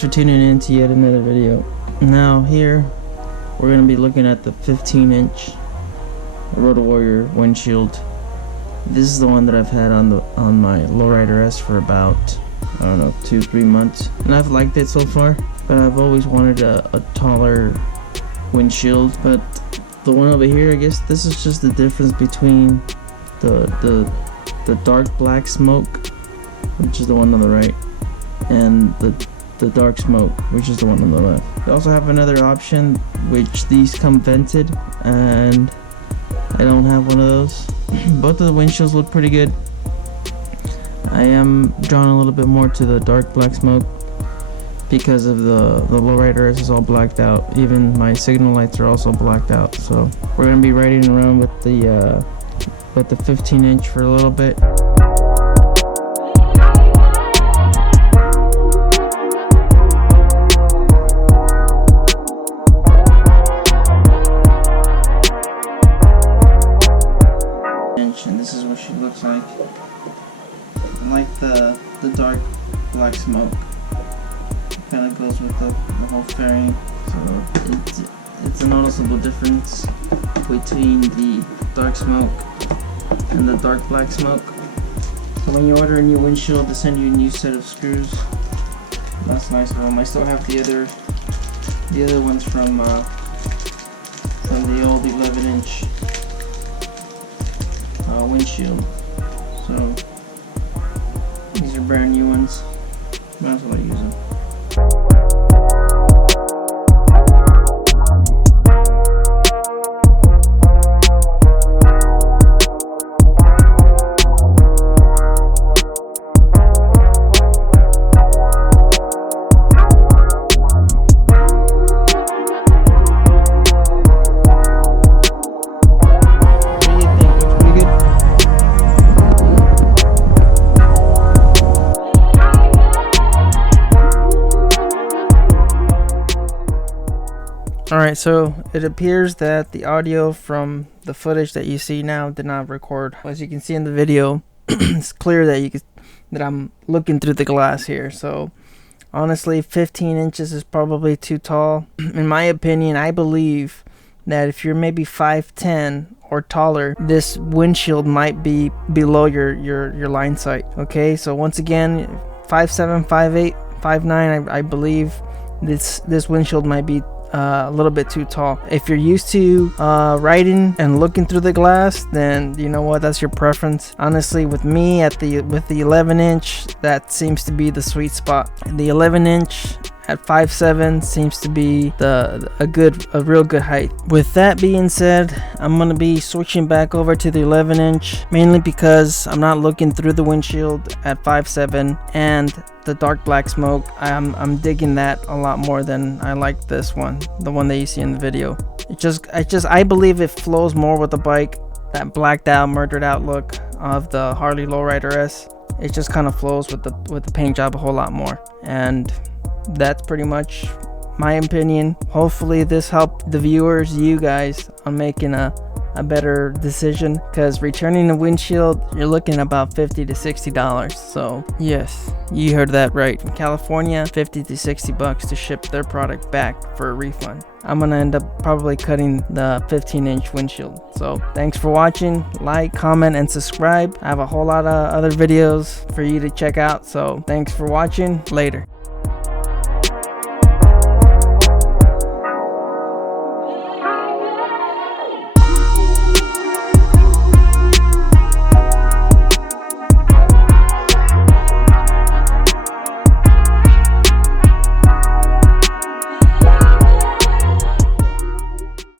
for tuning in to yet another video. Now here we're going to be looking at the 15-inch Roto Warrior windshield. This is the one that I've had on my Lowrider S for about, I don't know, 2-3 months, and I've liked it so far. But I've always wanted a taller windshield. But the one over here, I guess this is just the difference between the dark black smoke, which is the one on the right, and the dark smoke, which is the one on the left. You also have another option, which these come vented, and I don't have one of those. Both of the windshields look pretty good. I am drawn a little bit more to the dark black smoke because of the Lowrider S is all blacked out. Even my signal lights are also blacked out. So we're gonna be riding around with the 15-inch for a little bit. And this is what she looks like. I like the dark black smoke. It kind of goes with the whole fairing. So it's a noticeable difference between the dark smoke and the dark black smoke. So when you order a new windshield, they send you a new set of screws. That's nice of them. I still have the other ones from the old 11-inch windshield. So these are brand new ones. Might as well use them. Alright, so it appears that the audio from the footage that you see now did not record. As you can see in the video, it's clear that I'm looking through the glass here. So honestly, 15 inches is probably too tall. In my opinion, I believe that if you're maybe 5'10" or taller, this windshield might be below your line sight. Okay, so once again, 5'7", 5'8", 5'9", I believe this windshield might be a little bit too tall. If you're used to riding and looking through the glass, then you know what, that's your preference. Honestly, with me with the 11-inch, that seems to be the sweet spot. The 11-inch at 5'7" seems to be a real good height. With that being said, I'm gonna be switching back over to the 11-inch, mainly because I'm not looking through the windshield at 5'7", and the dark black smoke, I'm digging that a lot more than I like this one, the one that you see in the video. I believe it flows more with the bike. That blacked out, murdered out look of the Harley Lowrider S, it just kind of flows with the paint job a whole lot more. And that's pretty much my opinion. Hopefully this helped the viewers, you guys, on making a better decision, because returning the windshield, you're looking about $50 to $60. So yes, you heard that right. In California, $50 to $60 to ship their product back for a refund. I'm gonna end up probably cutting the 15-inch windshield. So thanks for watching. Like, comment, and subscribe. I have a whole lot of other videos for you to check out. So thanks for watching. Later.